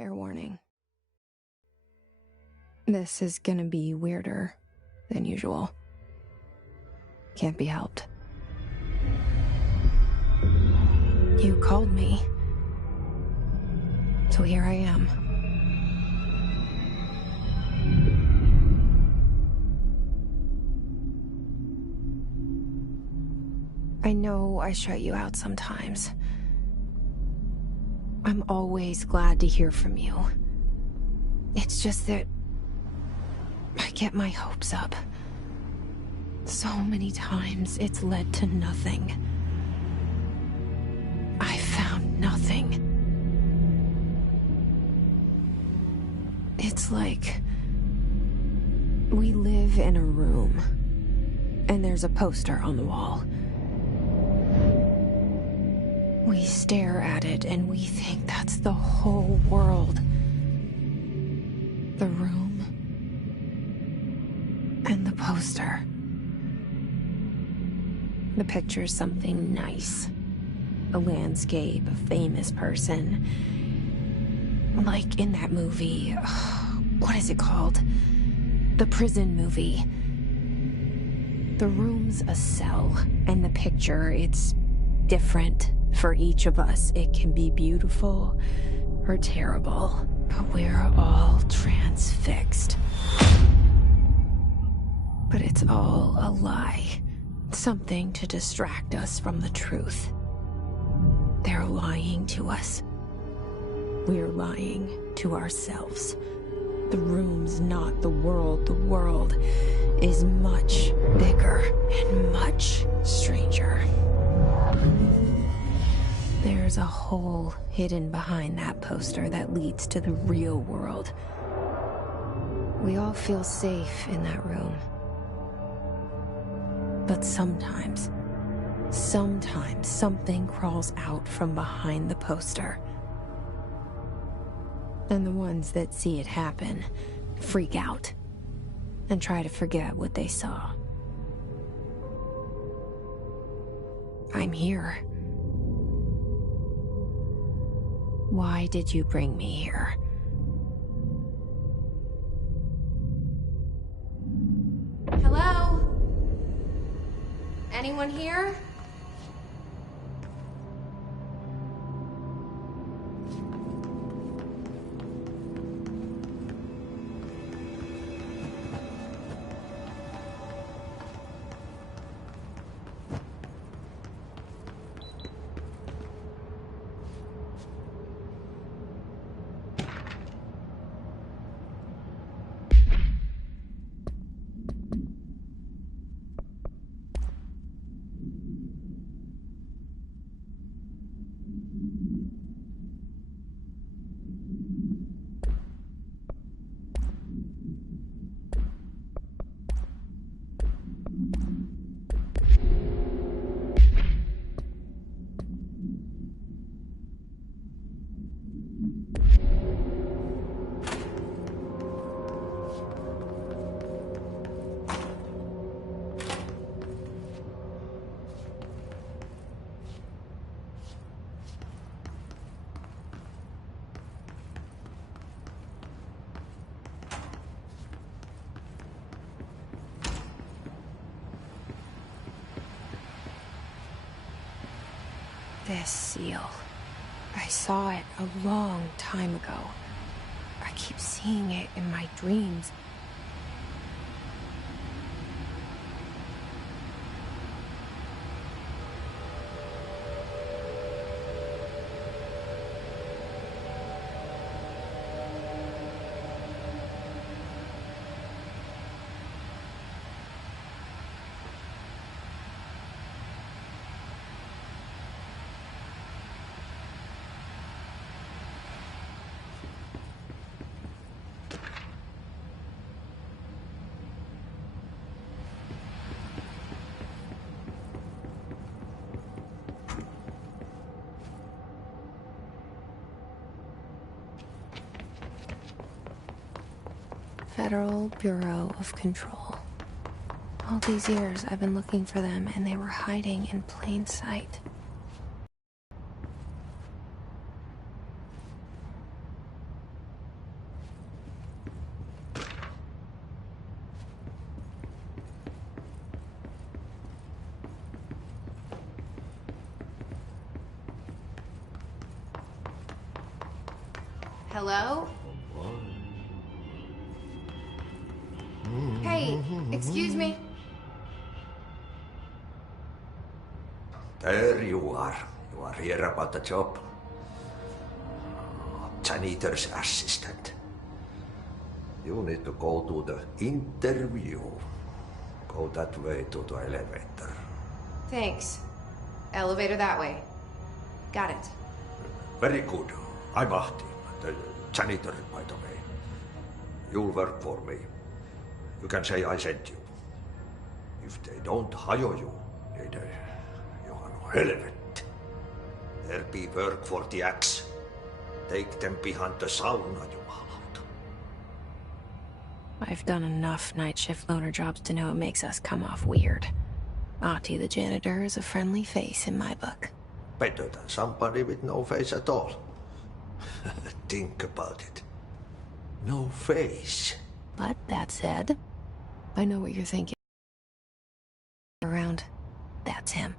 Fair warning. This is gonna be weirder than usual. Can't be helped. You called me. So here I am. I know I shut you out sometimes. I'm always glad to hear from you. It's just that I get my hopes up. So many times it's led to nothing. I found nothing. It's like we live in a room, and there's a poster on the wall. We stare at it and we think that's the whole world. The room and the poster. The picture's something nice. A landscape, a famous person. Like in that movie, what is it called? The prison movie. The room's a cell, and the picture, it's different for each of us. It can be beautiful or terrible, but we're all transfixed. But it's all a lie. Something to distract us from the truth. They're lying to us. We're lying to ourselves. The room's not the world. The world is much bigger and much stranger. There's a hole hidden behind that poster that leads to the real world. We all feel safe in that room. But sometimes something crawls out from behind the poster. And the ones that see it happen freak out and try to forget what they saw. I'm here. Why did you bring me here? Hello? Anyone here? This seal. I saw it a long time ago. I keep seeing it in my dreams. Federal Bureau of Control. All these years I've been looking for them, and they were hiding in plain sight. Hello? Hey, excuse me. There you are. You are here about the job. Janitor's assistant. You need to go to the interview. Go that way to the elevator. Thanks. Elevator that way. Got it. Very good. I'm Ahti, the janitor, by the way. You'll work for me. You can say I sent you. If they don't hire you, you are no helvet. There be work for the axe. Take them behind the sauna, jumalauta. I've done enough night shift loner jobs to know it makes us come off weird. Ahti the janitor is a friendly face in my book. Better than somebody with no face at all. Think about it. No face. But that said, I know what you're thinking. Around, that's him.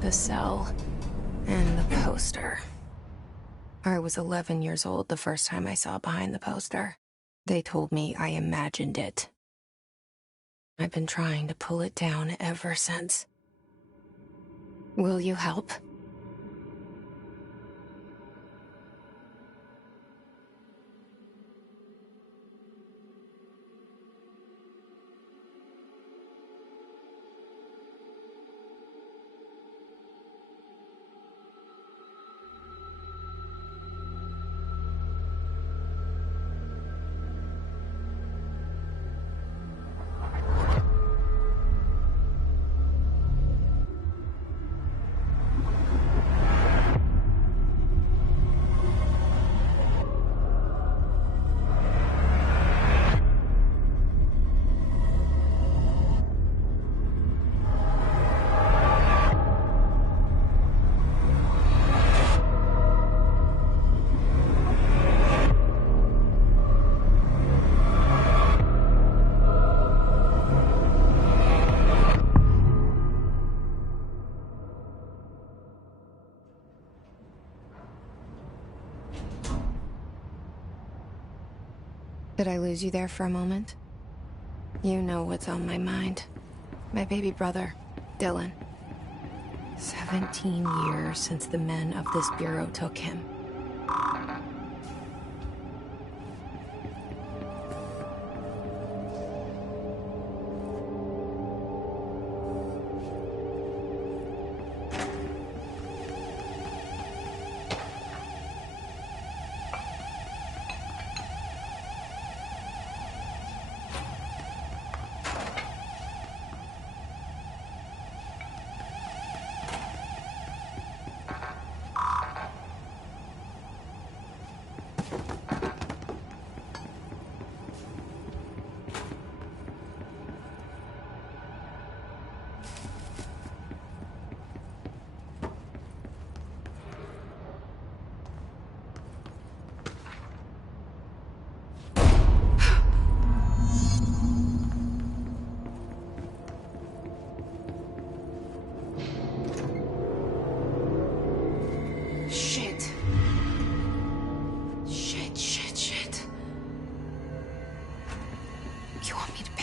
The cell and the poster. I was 11 years old the first time I saw behind the poster. They told me I imagined it. I've been trying to pull it down ever since. Will you help? Did I lose you there for a moment? You know what's on my mind. My baby brother, Dylan. 17 years since the men of this bureau took him.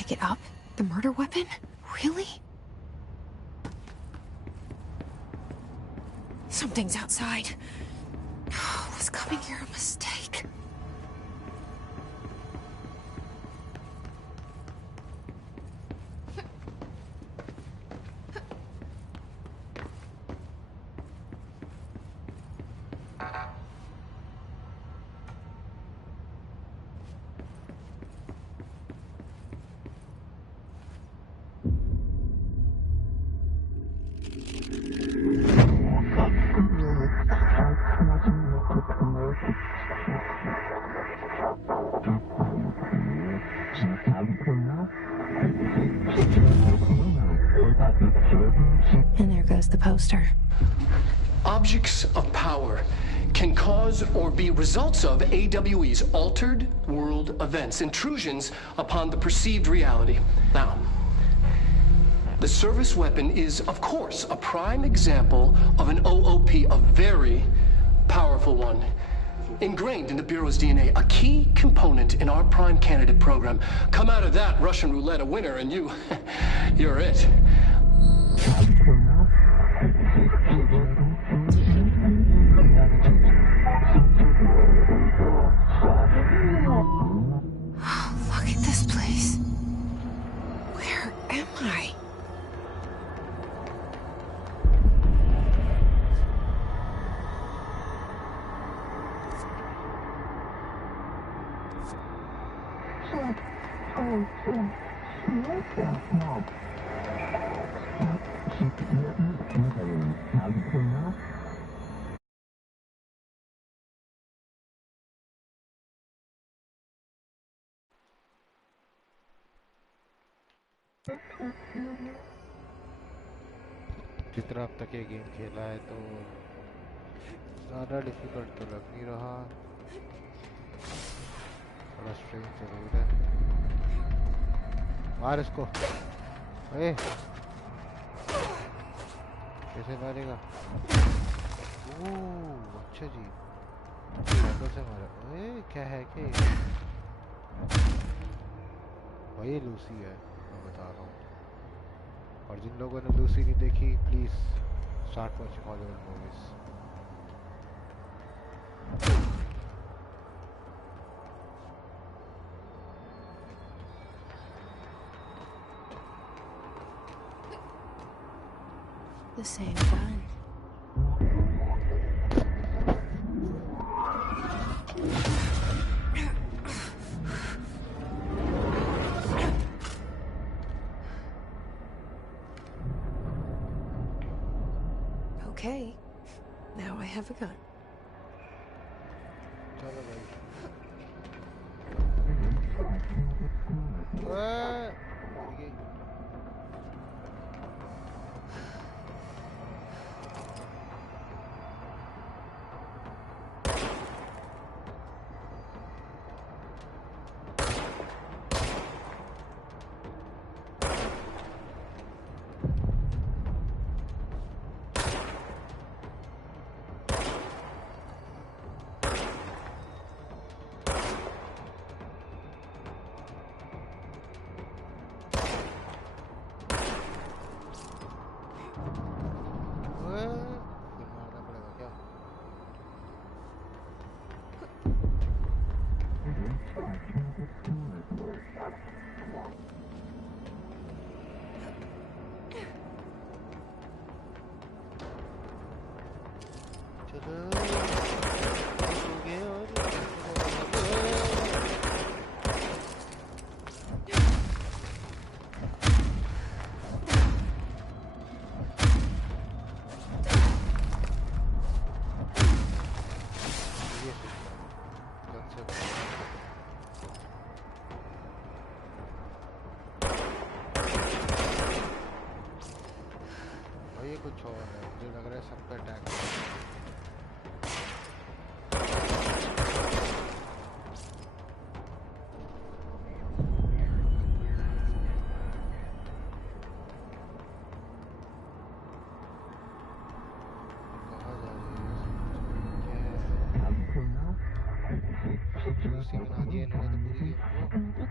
pick it up? The murder weapon? Really? Something's outside. Was coming here a mistake? And there goes the poster. Objects of power can cause or be results of AWE's altered world events, intrusions upon the perceived reality. Now, the service weapon is, of course, a prime example of an OOP, a very powerful one. Ingrained in the Bureau's DNA, a key component in our prime candidate program. Come out of that Russian roulette a winner and you're it. Look at this place. Where am I? जितना अब तक ये game खेला है तो ज़्यादा difficult तो लग नहीं रहा, थोड़ा स्ट्रेंज जरूर है। मार इसको। ए, कैसे मारेगा? ओह अच्छा जी, कैसे मारा? ए क्या है कि वही लूसी है, मैं बता रहा हूँ। और जिन लोगों ने लूसी नहीं देखी, please start watching Hollywood movies. The same gun. Okay, now I have a gun. चलो भाई। कुछ और है, मुझे लग रहा है सब पे अटैक। कहाँ जा रही है? क्या है? बना दिया है इन्होंने तो पूरी गेम को।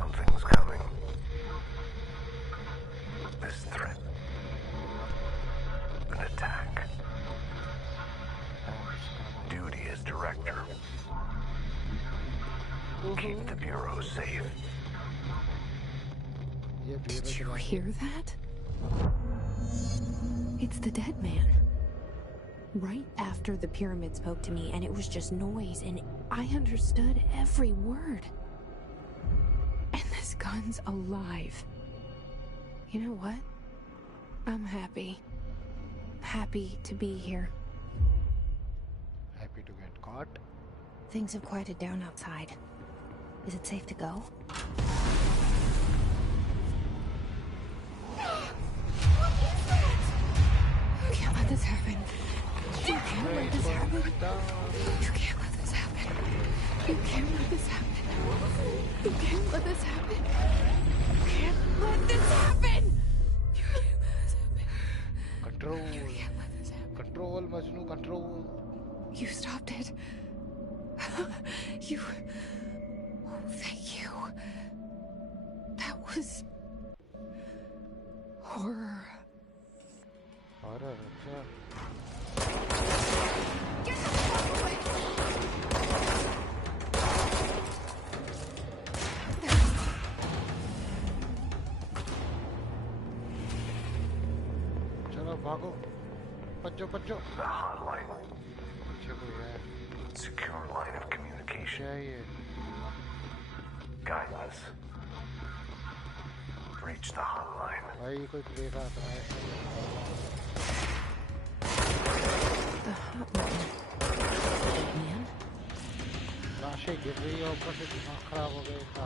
Something's coming. This threat. An attack. Duty as director. Keep the Bureau safe. Did you hear that? It's the dead man. Right after the pyramid spoke to me, and it was just noise, and I understood every word. And this gun's alive. You know what? I'm happy. Happy to be here. Happy to get caught. Things have quieted down outside. Is it safe to go? You can't let this happen. You can't let this happen. You can't let this happen. You can't let this happen. You can't let this happen. You can't let this happen. You can't let this happen. Control. You can't let this happen. Control, Majnu, control. You stopped it. You... Oh, thank you. That was... horror. Horror, अच्छा. Get the fuck away! चलो भागो. पच्चो पच्चो. The hotline. पीछे कोई है. Secure line of communication. क्या है ये? Guide us. Reach the hotline. भाई कोई प्लेस आता है. The hotline. Man? लाशें गिर रही है ऊपर से दिमाग खराब हो गया इनका.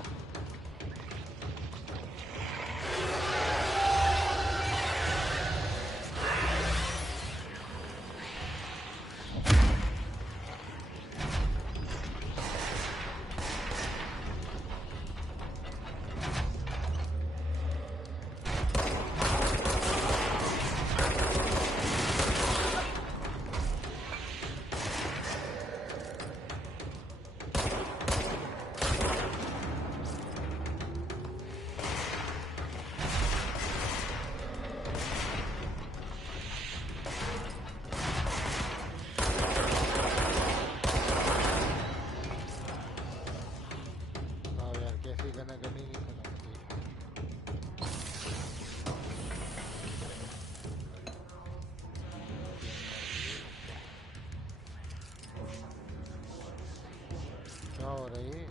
क्या हो रहा है?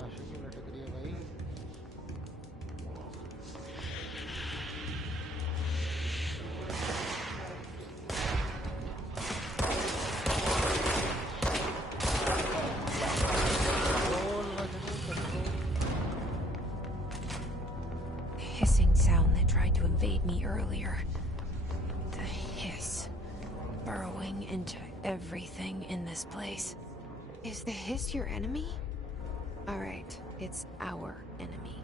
लाशें क्यों लटक रही है भाई? The hissing sound that tried to invade me earlier. The hiss. Burrowing into everything in this place. Is the hiss your enemy? Alright, it's our enemy.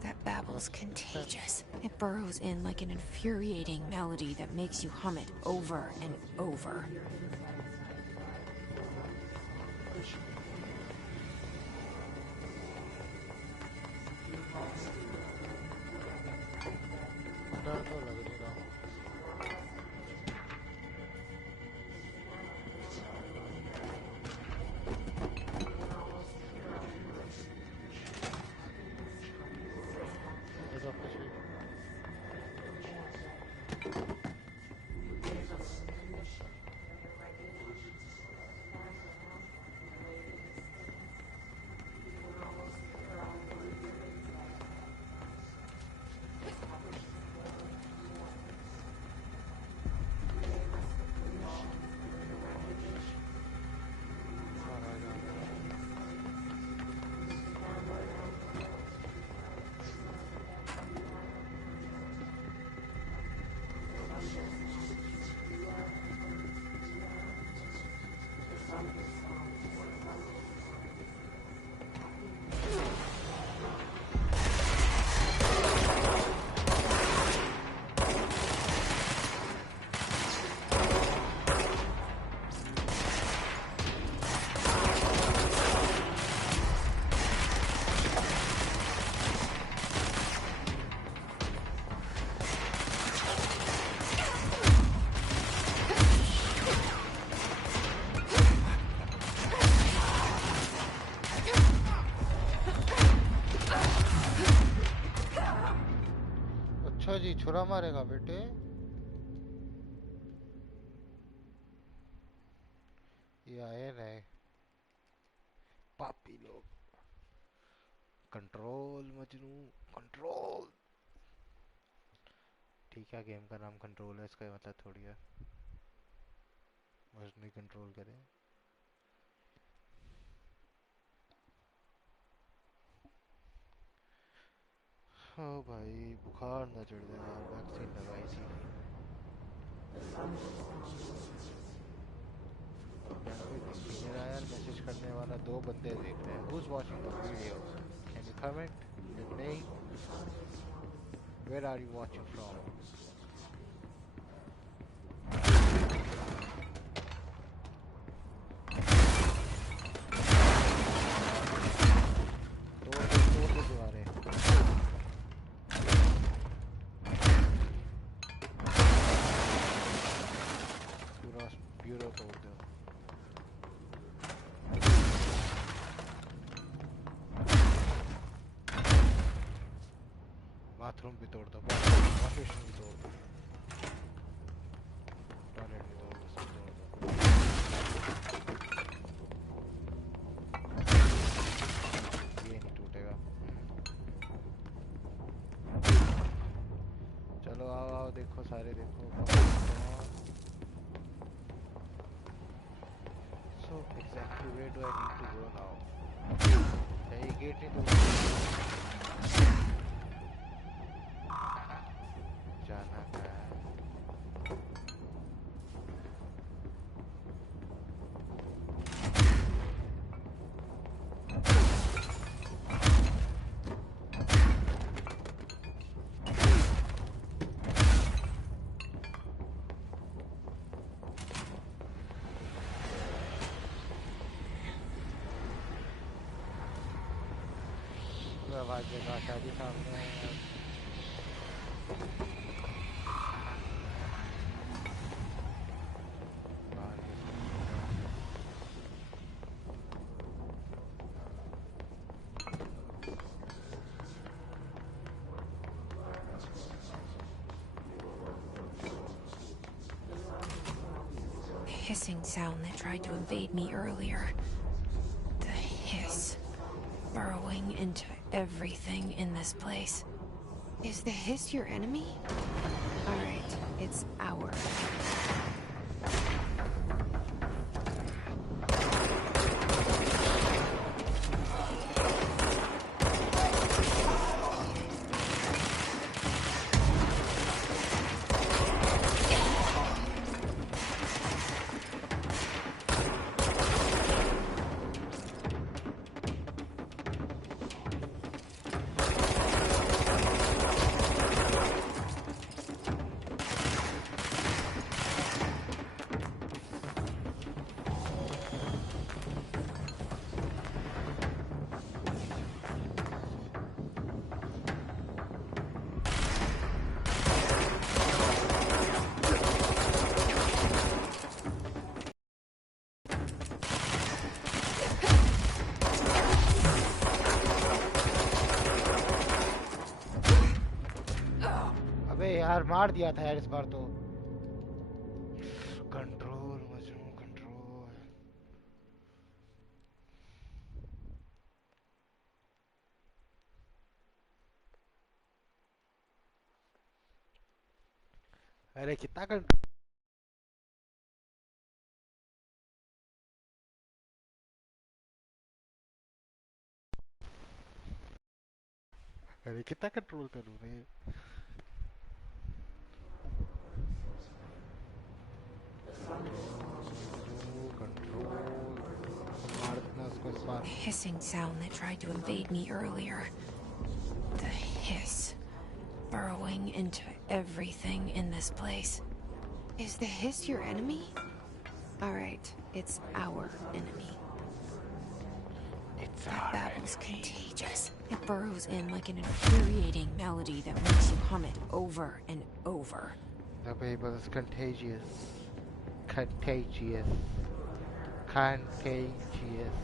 That babble's contagious. It burrows in like an infuriating melody that makes you hum it over and over. डर तो लग नहीं रहा. छुरा मारेगा बेटे। ये आए नए पापी लोग। Control Majnu control. ठीक है गेम का नाम कंट्रोल है, इसका मतलब थोड़ी है मजनू कंट्रोल करे। हाँ भाई बुखार ना चढ़ जाए यार, वैक्सीन लगाई थी। मेरा यार मैसेज करने वाला 2 बंदे देख रहे हैं। Who's watching the video? Can you comment your name? Where are you watching from? तोड़ दो दीवारें। पूरा ब्यूरो तोड़ दो। बाथरूम भी तोड़ दो, वॉशबेसिन भी तोड़ दो, टॉयलेट भी तोड़ दो, सब तोड़ दो। ये नहीं टूटेगा। चलो आओ आओ देखो सारे देखो। So exactly where do I need to go now? ये गेट नहीं तोड़ जाना है। आवाज देगा शादी सामने। Hissing sound that tried to invade me earlier. The hiss. Burrowing into everything in this place. Is the hiss your enemy? Alright, it's our enemy. यार मार दिया था यार इस बार तो। Control Majnu control. अरे कितना कंट्रोल। अरे कितना कंट्रोल करूँ रे। Hissing sound that tried to invade me earlier. The hiss. Burrowing into everything in this place. Is the hiss your enemy? Alright, it's our enemy. That babble's contagious. It burrows in like an infuriating melody that makes you hum it over and over. The babble is contagious. Contagious. Contagious.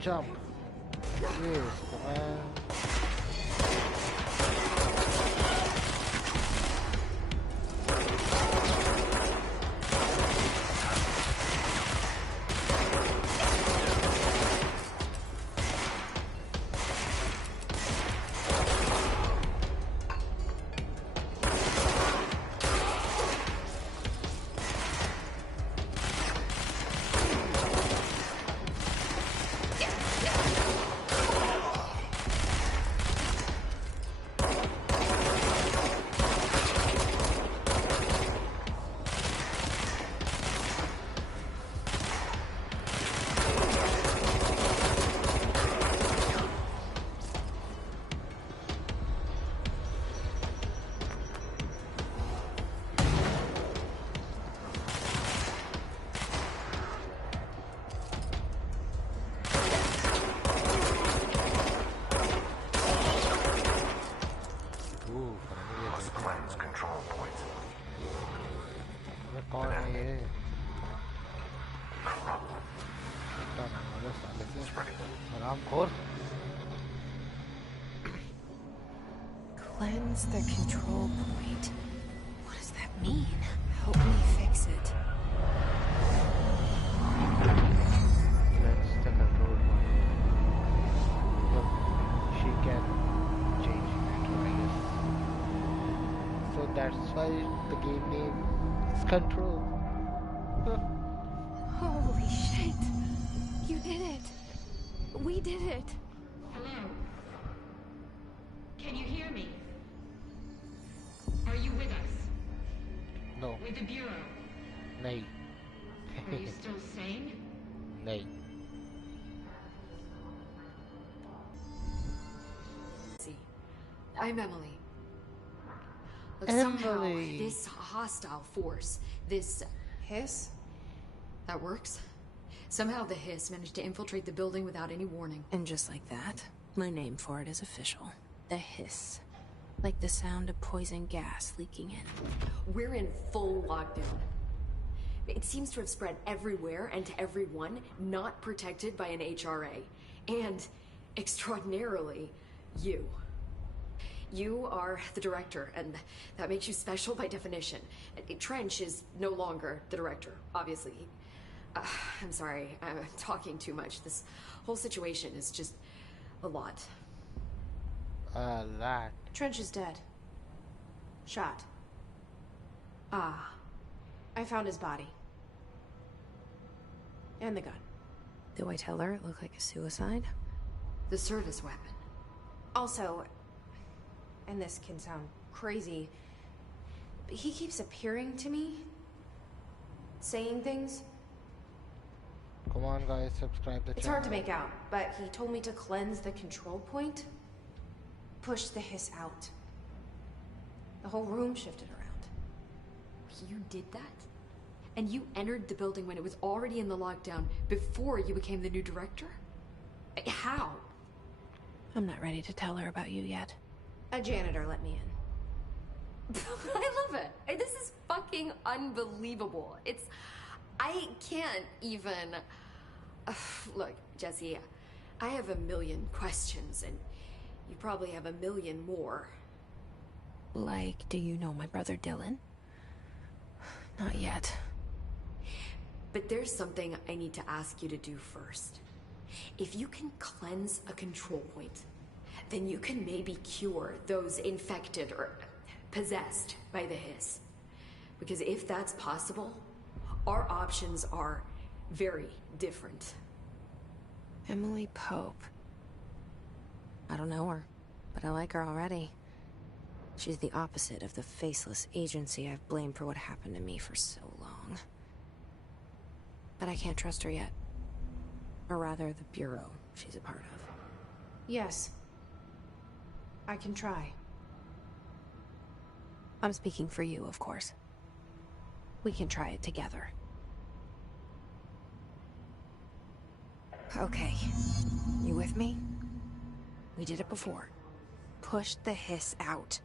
Jump. Yes, man. control point. अबे कौन है ये? Corrupt. पता नहीं वाले साले से It's ready. हरामखोर. Cleanse the control point. What does that mean? Help me fix it. That's the control point. Look, she can change it, I guess. So that's why the game name is Control. Holy shit. You did it. We did it. Hello? Can you hear me? Are you with us? No, With the Bureau? nahi. Are you still sane? Nahi. See, I'm Emily. Look, somehow Emily. this hostile force, this Hiss? that works. Somehow the hiss managed to infiltrate the building without any warning. And just like that, my name for it is official. The hiss. Like the sound of poison gas leaking in. We're in full lockdown. It seems to have spread everywhere and to everyone not protected by an HRA. And, extraordinarily, you. You are the director, and that makes you special by definition. Trench is no longer the director, obviously. I'm sorry, I'm talking too much. This whole situation is just a lot. A lot. Trench is dead. Shot. Ah, I found his body. And the gun. Do I tell her it looked like a suicide? the service weapon. Also, and this can sound crazy, but he keeps appearing to me, saying things. Come on guys, subscribe the It's channel. hard to make out, but he told me to cleanse the control point, push the hiss out. The whole room shifted around. You did that? And you entered the building when it was already in the lockdown before you became the new director? How? I'm not ready to tell her about you yet. A janitor let me in. I love it. This is fucking unbelievable. I can't even... Look, Jesse, I have a million questions, and you probably have a million more. Like, do you know my brother Dylan? Not yet. But there's something I need to ask you to do first. If you can cleanse a control point, then you can maybe cure those infected or possessed by the hiss. Because if that's possible, our options are very different. Emily Pope. I don't know her, but I like her already. She's the opposite of the faceless agency I've blamed for what happened to me for so long. But I can't trust her yet. Or rather, the Bureau she's a part of. Yes. I can try. I'm speaking for you, of course. We can try it together. Okay. You with me? We did it before. Push the hiss out.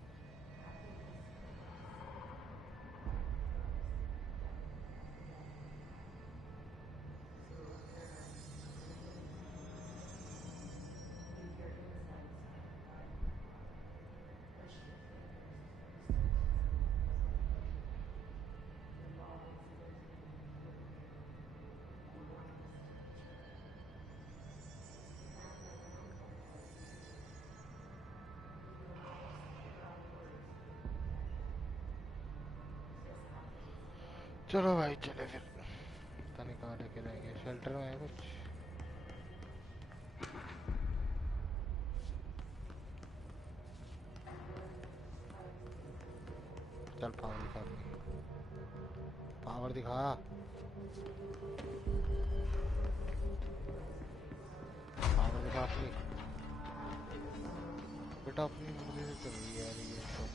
चलो भाई चले फिर पता नहीं कहाँ लेके जाएंगे shelter में है कुछ चल पावर दिखा अपनी बेटा अपनी मर्जी से चल रही है यार ये तो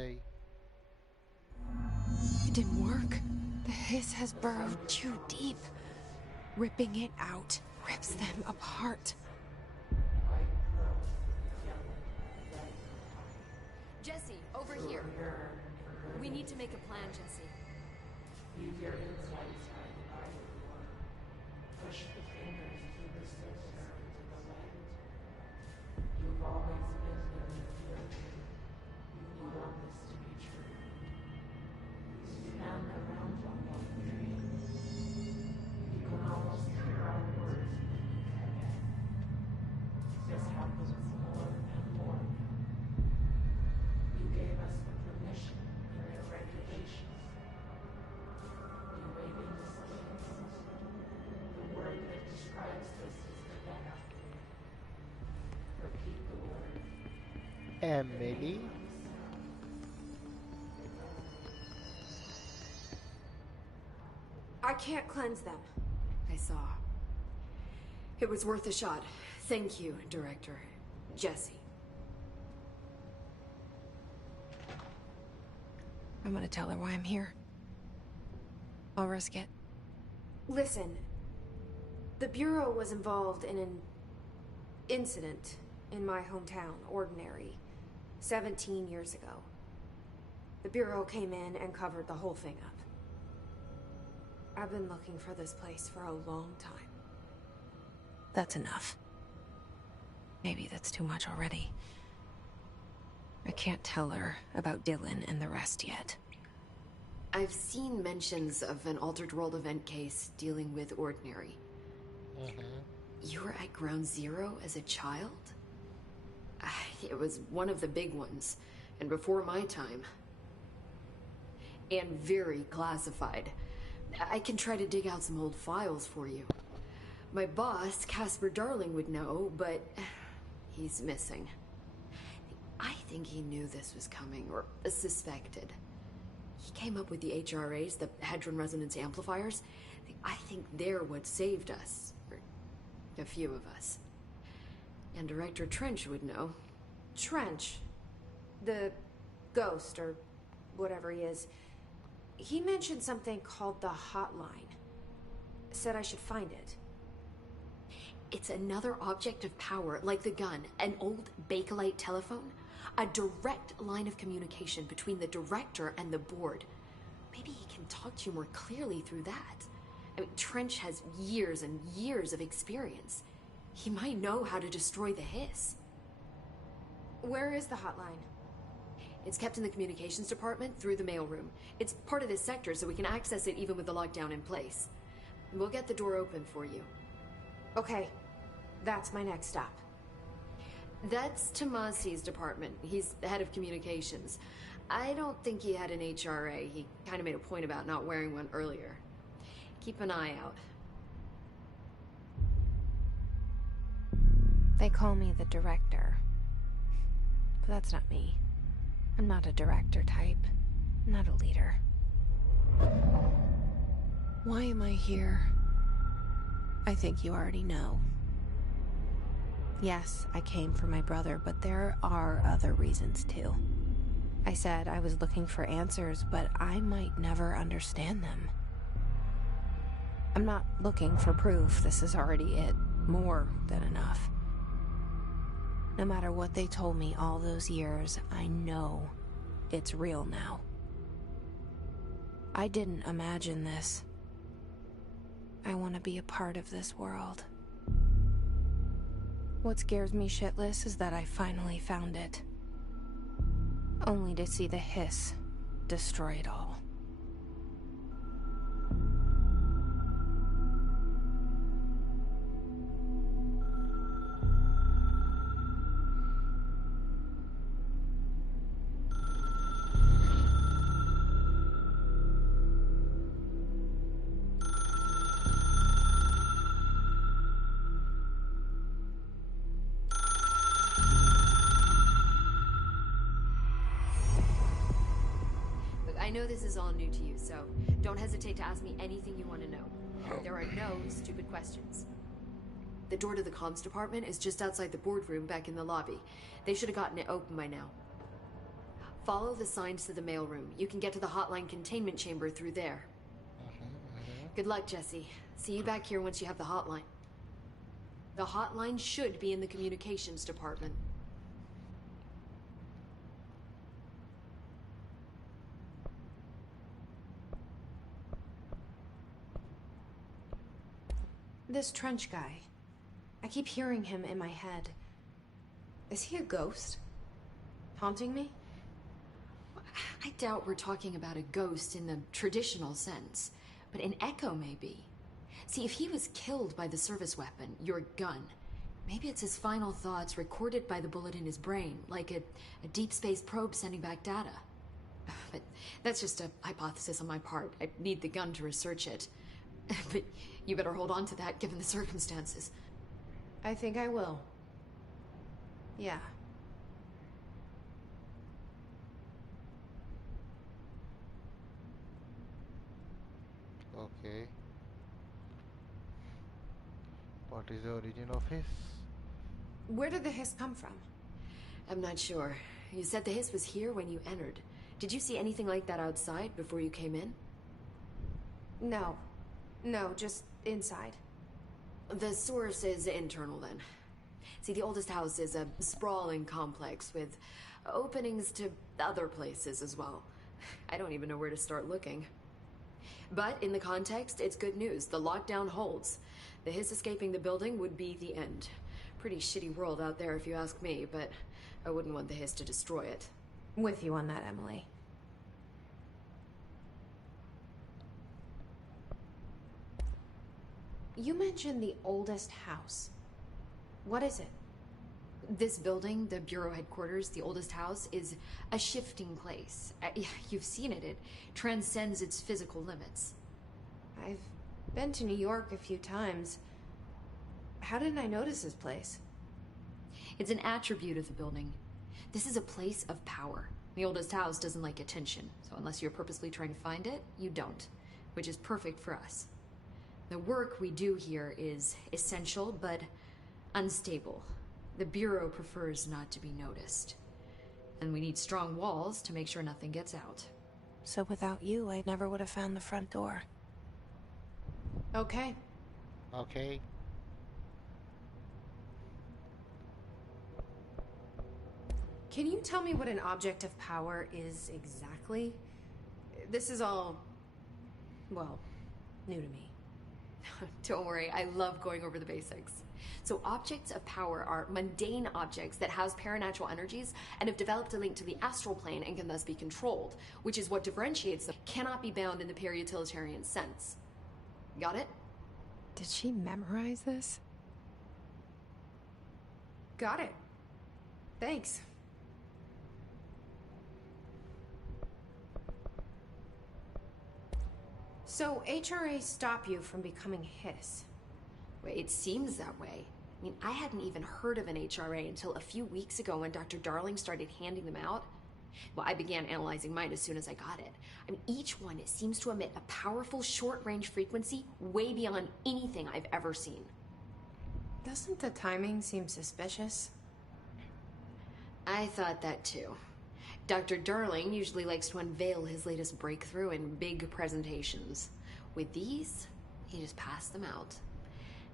say. It didn't work. The hiss has burrowed too deep. Ripping it out rips them apart. Jesse, over here. We need to make a plan, Jesse. Emily? I can't cleanse them. I saw. It was worth a shot. Thank you, Director. Jesse. I'm gonna tell her why I'm here. I'll risk it. Listen, the Bureau was involved in an incident in my hometown, Ordinary, 17 years ago. The Bureau came in and covered the whole thing up. I've been looking for this place for a long time. That's enough. Maybe that's too much already. I can't tell her about Dylan and the rest yet. I've seen mentions of an Altered World event case dealing with Ordinary. You were at Ground Zero as a child? It was one of the big ones, and before my time. And very classified. I can try to dig out some old files for you. My boss, Casper Darling, would know, but he's missing. I think he knew this was coming, or suspected. He came up with the HRAs, the Hadron Resonance Amplifiers. I think they're what saved us. Or a few of us. And Director Trench would know. Trench? The ghost, or whatever he is. He mentioned something called the hotline. Said I should find it. It's another object of power, like the gun, an old Bakelite telephone. A direct line of communication between the director and the board. Maybe he can talk to you more clearly through that. I mean, Trench has years and years of experience. He might know how to destroy the hiss. Where is the hotline? It's kept in the communications department through the mailroom. It's part of this sector, so we can access it even with the lockdown in place. We'll get the door open for you. Okay, that's my next stop. That's Tomasi's department. He's the head of communications. I don't think he had an HRA. He kind of made a point about not wearing one earlier. Keep an eye out. They call me the director. But that's not me. I'm not a director type. I'm not a leader. Why am I here? I think you already know. Yes, I came for my brother, but there are other reasons too. I said I was looking for answers, but I might never understand them. I'm not looking for proof. This is already it. More than enough. No matter what they told me all those years, I know it's real now. I didn't imagine this. I want to be a part of this world. What scares me shitless is that I finally found it. Only to see the hiss destroy it all. I know this is all new to you, so don't hesitate to ask me anything you want to know. There are no stupid questions. The door to the comms department is just outside the boardroom back in the lobby. They should have gotten it open by now. Follow the signs to the mailroom. You can get to the hotline containment chamber through there. Good luck, Jesse. See you back here once you have the hotline. The hotline should be in the communications department. This Trench guy. I keep hearing him in my head. Is he a ghost? Haunting me? I doubt we're talking about a ghost in the traditional sense, but an echo maybe. See, if he was killed by the service weapon, your gun, maybe it's his final thoughts recorded by the bullet in his brain, like a deep space probe sending back data. But that's just a hypothesis on my part. I need the gun to research it. But you better hold on to that given the circumstances. I think I will. Yeah. Okay. What is the origin of his? Where did the hiss come from? I'm not sure. You said the hiss was here when you entered. Did you see anything like that outside before you came in? No. No, just inside. The source is internal then. See, the oldest house is a sprawling complex with openings to other places as well. I don't even know where to start looking. But in the context, it's good news. The lockdown holds. The hiss escaping the building would be the end. Pretty shitty world out there if you ask me, but I wouldn't want the hiss to destroy it. With you on that, Emily. You mentioned the oldest house. What is it? This building, the Bureau headquarters, the oldest house, is a shifting place. You've seen it. It transcends its physical limits. I've been to New York a few times. How didn't I notice this place? It's an attribute of the building. This is a place of power. The oldest house doesn't like attention, so unless you're purposely trying to find it, you don't, which is perfect for us. The work we do here is essential, but unstable. The Bureau prefers not to be noticed. And we need strong walls to make sure nothing gets out. So without you, I never would have found the front door. Okay. Okay. Can you tell me what an object of power is exactly? This is all, well, new to me. Don't worry, I love going over the basics. So objects of power are mundane objects that house paranatural energies and have developed a link to the astral plane and can thus be controlled, which is what differentiates them. Cannot be bound in the peri-utilitarian sense. Got it? Did she memorize this? Got it. Thanks. So HRA stop you from becoming Hiss? Well, it seems that way. I mean, I hadn't even heard of an HRA until a few weeks ago when Dr. Darling started handing them out. Well, I began analyzing mine as soon as I got it. I mean, each one, it seems to emit a powerful short-range frequency way beyond anything I've ever seen. Doesn't the timing seem suspicious? I thought that too. Dr. Darling usually likes to unveil his latest breakthrough in big presentations. With these, he just passed them out.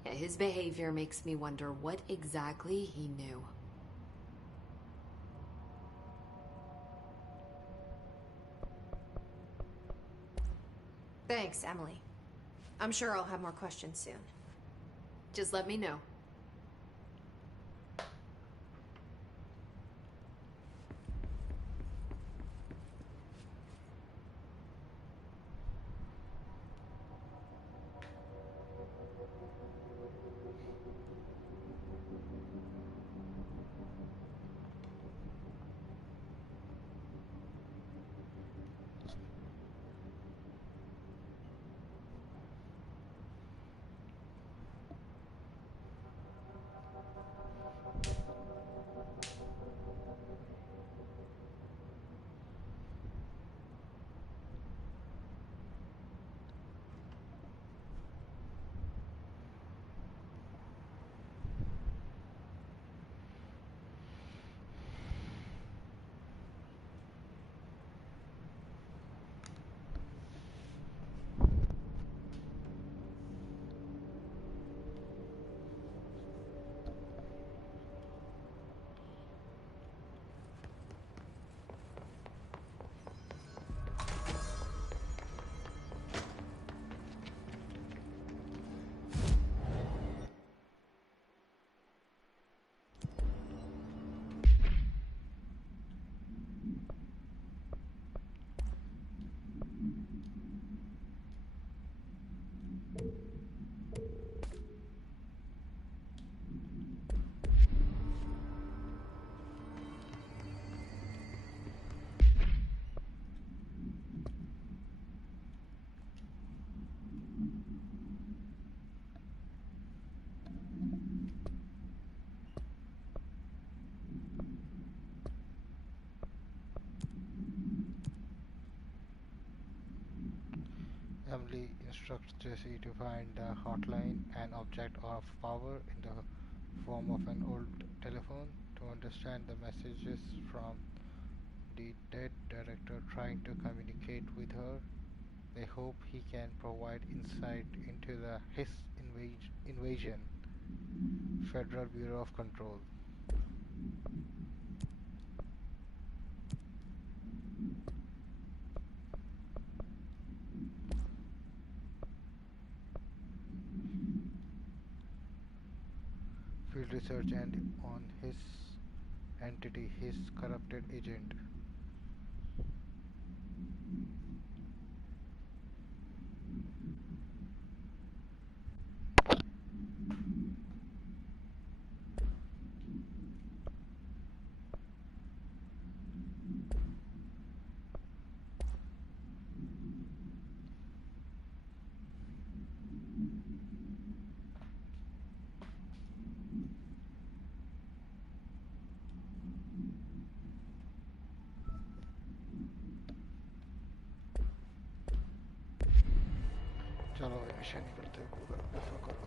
Yeah, his behavior makes me wonder what exactly he knew. Thanks, Emily. I'm sure I'll have more questions soon. Just let me know. calmly instructs Jesse to find the hotline, an object of power in the form of an old telephone, to understand the messages from the dead director trying to communicate with her. They hope he can provide insight into the his invasion. Federal Bureau of Control. Field research and on his entity, his corrupted agent. चलो mission ही करते हैं पूरा ऐसा करो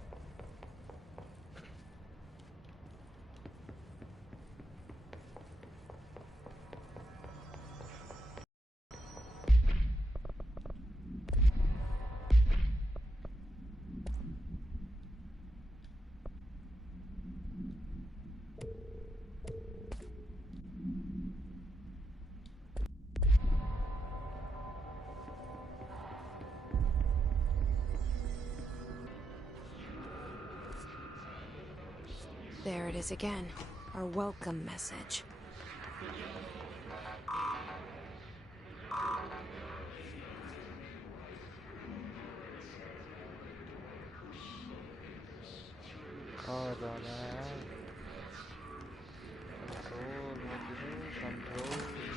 There it is again. Our welcome message. कहाँ जाना है control Majnu control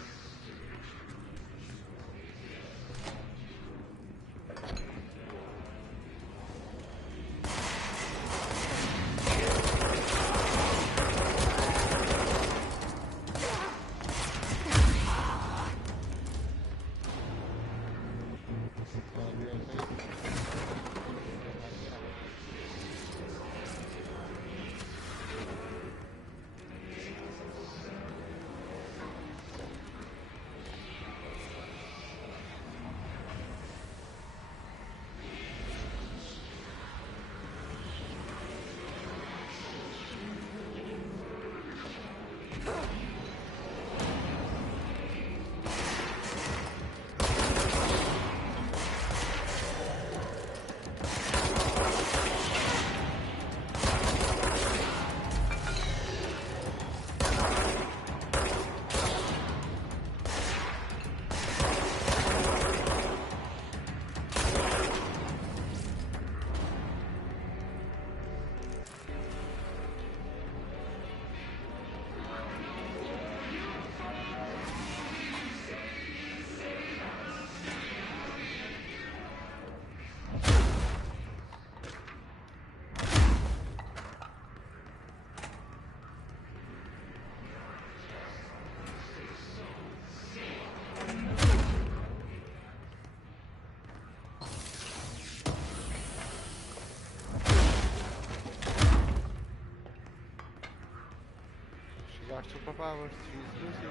got superpowers. She's Lucy.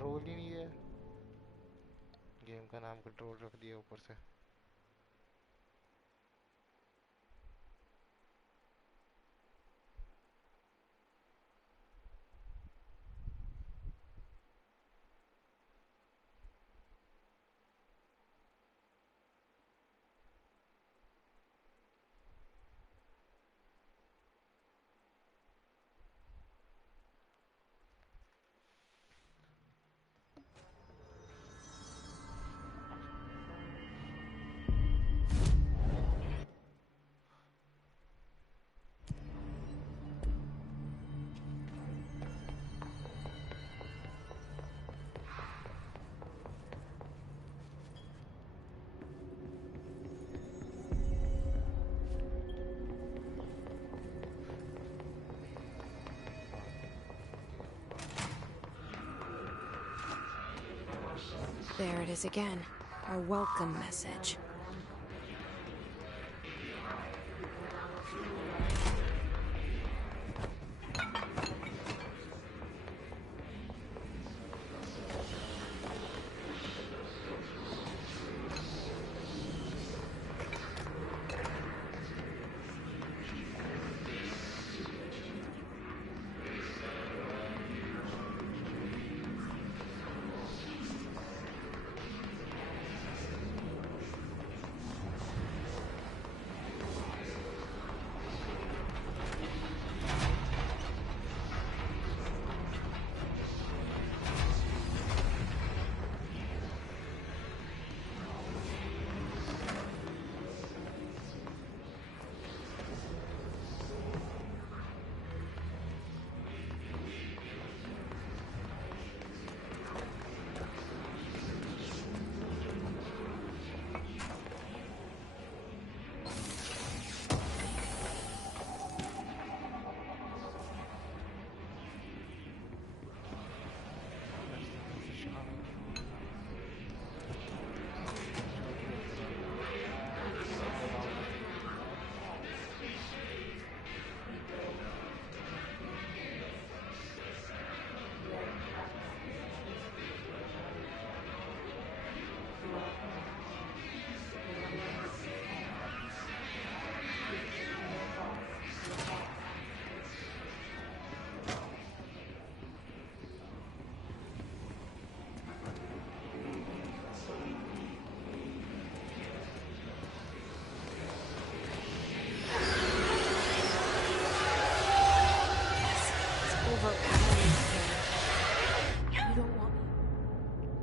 Control ही नहीं है गेम का नाम कंट्रोल रख दिया ऊपर से There it is again. Our welcome message.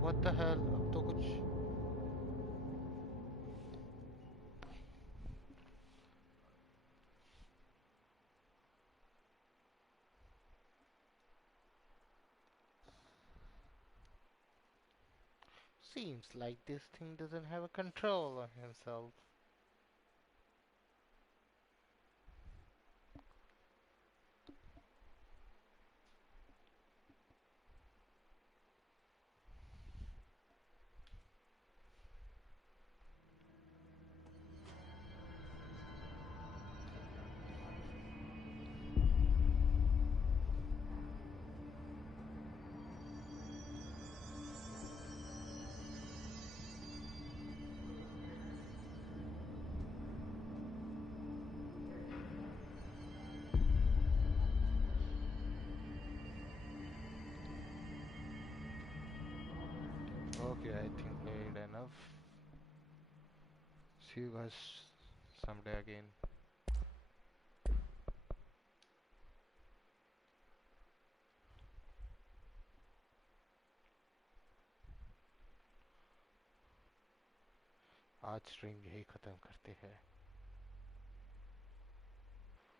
What the hell? अब तो कुछ seems like this thing doesn't have a control on himself. Okay, I think played enough. See you guys someday again. आज stream यही खत्म करते हैं.